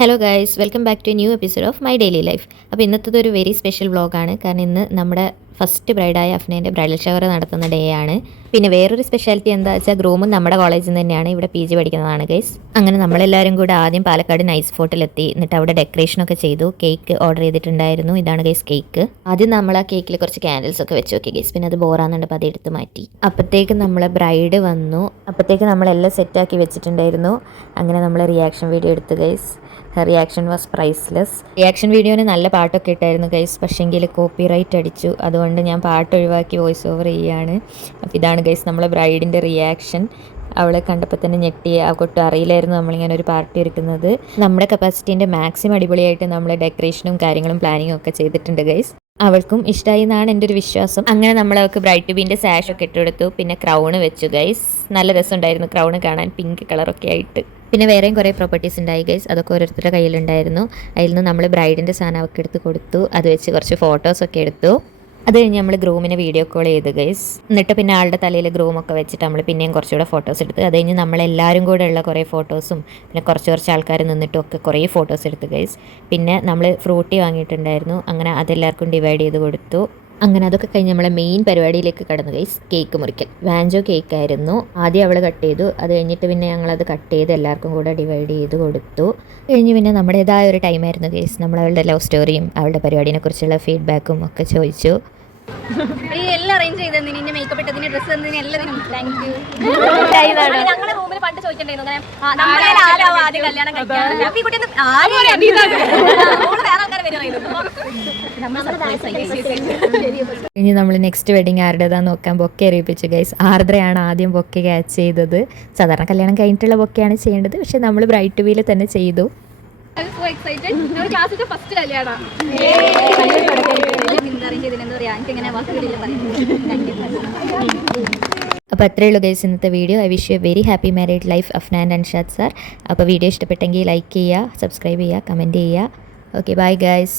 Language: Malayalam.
Hello guys, welcome back to new episode of my daily life. അപ്പോൾ ഇന്നത്തെ ഒരു വെരി സ്പെഷ്യൽ വ്ളോഗാണ്. കാരണം ഇന്ന് നമ്മുടെ ഫസ്റ്റ് ബ്രൈഡായ അഫ്നേൻ്റെ ബ്രൈഡൽ ഷവർ നടത്തുന്ന ഡേ ആണ്. പിന്നെ വേറൊരു സ്പെഷ്യാലിറ്റി എന്താ വെച്ചാൽ ഗ്രൂമും നമ്മുടെ കോളേജിൽ നിന്ന് തന്നെയാണ്, ഇവിടെ PG പഠിക്കുന്നതാണ് ഗൈസ്. അങ്ങനെ നമ്മളെല്ലാവരും കൂടെ ആദ്യം പാലക്കാട് നൈസ് ഫോർട്ടിലെത്തി. എന്നിട്ട് അവിടെ ഡെക്കറേഷനൊക്കെ ചെയ്തു. കേക്ക് ഓർഡർ ചെയ്തിട്ടുണ്ടായിരുന്നു. ഇതാണ് ഗൈസ് കേക്ക്. ആദ്യം നമ്മൾ ആ കേക്കിൽ കുറച്ച് ക്യാൻഡിൽസ് ഒക്കെ വെച്ച് നോക്കി ഗൈസ്. പിന്നെ അത് ബോറാന്നുണ്ട്, അത് എടുത്ത് മാറ്റി. അപ്പോഴത്തേക്ക് നമ്മളെ ബ്രൈഡ് വന്നു. അപ്പോഴത്തേക്ക് നമ്മളെല്ലാം സെറ്റാക്കി വെച്ചിട്ടുണ്ടായിരുന്നു. അങ്ങനെ നമ്മൾ റിയാക്ഷൻ വീഡിയോ എടുത്തു guys. Reaction was priceless. Reaction വീഡിയോന് നല്ല പാട്ടൊക്കെ ഇട്ടായിരുന്നു ഗൈസ്, പക്ഷേങ്കിൽ കോപ്പിറൈറ്റ് അടിച്ചു. അതുകൊണ്ട് ഞാൻ പാട്ട് ഒഴിവാക്കി വോയിസ് ഓവർ ചെയ്യുകയാണ്. അപ്പോൾ ഇതാണ് ഗൈസ് നമ്മളെ ബ്രൈഡിൻ്റെ റിയാക്ഷൻ. അവളെ കണ്ടപ്പോൾ തന്നെ ഞെട്ടി. അവൾക്കൊട്ടും അറിയില്ലായിരുന്നു നമ്മളിങ്ങനെ ഒരു പാർട്ടി ഒരുക്കുന്നത്. നമ്മുടെ കപ്പാസിറ്റീൻ്റെ മാക്സിമം അടിപൊളിയായിട്ട് നമ്മൾ ഡെക്കറേഷനും കാര്യങ്ങളും പ്ലാനിങ്ങും ഒക്കെ ചെയ്തിട്ടുണ്ട് ഗൈസ്. അവൾക്കും ഇഷ്ടമായി എന്നാണ് എൻ്റെ ഒരു വിശ്വാസം. അങ്ങനെ നമ്മൾ അവൾക്ക് ബ്രൈഡ് ടു ബീൻ്റെ സാഷൊക്കെ ഇട്ടെടുത്തു. പിന്നെ ക്രൗണ് വെച്ചു ഗൈസ്. നല്ല രസമുണ്ടായിരുന്നു ക്രൗണ് കാണാൻ, പിങ്ക് കളറൊക്കെ ആയിട്ട്. പിന്നെ വേറെയും കുറേ പ്രോപ്പർട്ടീസ് ഉണ്ടായി ഗൈസ്. അതൊക്കെ ഓരോരുത്തരുടെ കയ്യിലുണ്ടായിരുന്നു. അതിൽ നിന്ന് നമ്മൾ ബ്രൈഡിൻ്റെ സാധനം അവൾക്ക് എടുത്ത് കൊടുത്തു. അത് വെച്ച് കുറച്ച് ഫോട്ടോസൊക്കെ എടുത്തു. അത് കഴിഞ്ഞ് നമ്മൾ ഗ്രൂമിനെ വീഡിയോ കോൾ ചെയ്തു ഗൈസ്. എന്നിട്ട് പിന്നെ ആളുടെ തലയിൽ ഗ്രൂമൊക്കെ വെച്ചിട്ട് നമ്മൾ പിന്നെയും കുറച്ചുകൂടെ ഫോട്ടോസ് എടുത്ത്. അത് കഴിഞ്ഞ് നമ്മളെല്ലാവരും കൂടെ ഉള്ള കുറേ ഫോട്ടോസും പിന്നെ കുറച്ച് ആൾക്കാർ നിന്നിട്ടും ഒക്കെ കുറേ ഫോട്ടോസ് എടുത്തു ഗൈസ്. പിന്നെ നമ്മൾ ഫ്രൂട്ടി വാങ്ങിയിട്ടുണ്ടായിരുന്നു. അങ്ങനെ അതെല്ലാവർക്കും ഡിവൈഡ് ചെയ്ത് കൊടുത്തു. അങ്ങനെ അതൊക്കെ കഴിഞ്ഞ് നമ്മളെ മെയിൻ പരിപാടിയിലേക്ക് കടന്നു ഗൈസ്. കേക്ക് മുറിക്കൽ. വാഞ്ചോ കേക്കായിരുന്നു. ആദ്യം അവൾ കട്ട് ചെയ്തു. അത് കഴിഞ്ഞിട്ട് പിന്നെ ഞങ്ങളത് കട്ട് ചെയ്ത് എല്ലാവർക്കും കൂടെ ഡിവൈഡ് ചെയ്ത് കൊടുത്തു. കഴിഞ്ഞ് പിന്നെ നമ്മുടേതായ ഒരു ടൈമായിരുന്നു ഗൈസ്. നമ്മൾ അവളുടെ ലവ് സ്റ്റോറിയും അവളുടെ പരിപാടിനെ കുറിച്ചുള്ള ഫീഡ്ബാക്കും ഒക്കെ ചോദിച്ചു. എല്ലാം അറേഞ്ച് ചെയ്തതിന്, നിന്റെ മേക്കപ്പ് ഇട്ടതിന്, ഡ്രസ്സ് തന്നതിന് എല്ലാത്തിനും താങ്ക് യു. ഞങ്ങളെ റൂമിൽ പണ്ട് ചോദിച്ചിട്ടുണ്ടായിരുന്നു ആദ്യം കല്യാണം ഇനി നമ്മൾ നെക്സ്റ്റ് വെഡിങ് ആരുടേതാ നോക്കാൻ ബൊക്കെ അറിയിപ്പിച്ചു ഗൈസ്. ആർദ്രയാണ് ആദ്യം ബൊക്കെ ക്യാച്ച് ചെയ്തത്. സാധാരണ കല്യാണം കഴിഞ്ഞിട്ടുള്ള ബൊക്കെയാണ് ചെയ്യേണ്ടത്, പക്ഷെ നമ്മൾ ബ്രൈഡ് ടു ബീയിൽ തന്നെ ചെയ്തു. ഫസ്റ്റ് കല്യാണം അപ്പോൾ അത്രയേ ഉള്ളൂ ഗൈസ് ഇന്നത്തെ video. I wish you A very happy married life Afnan and Anshad sir. അപ്പോൾ വീഡിയോ ഇഷ്ടപ്പെട്ടെങ്കിൽ ലൈക്ക് ചെയ്യുക, സബ്സ്ക്രൈബ് ചെയ്യുക, കമൻറ്റ് ചെയ്യുക. Okay, bye guys.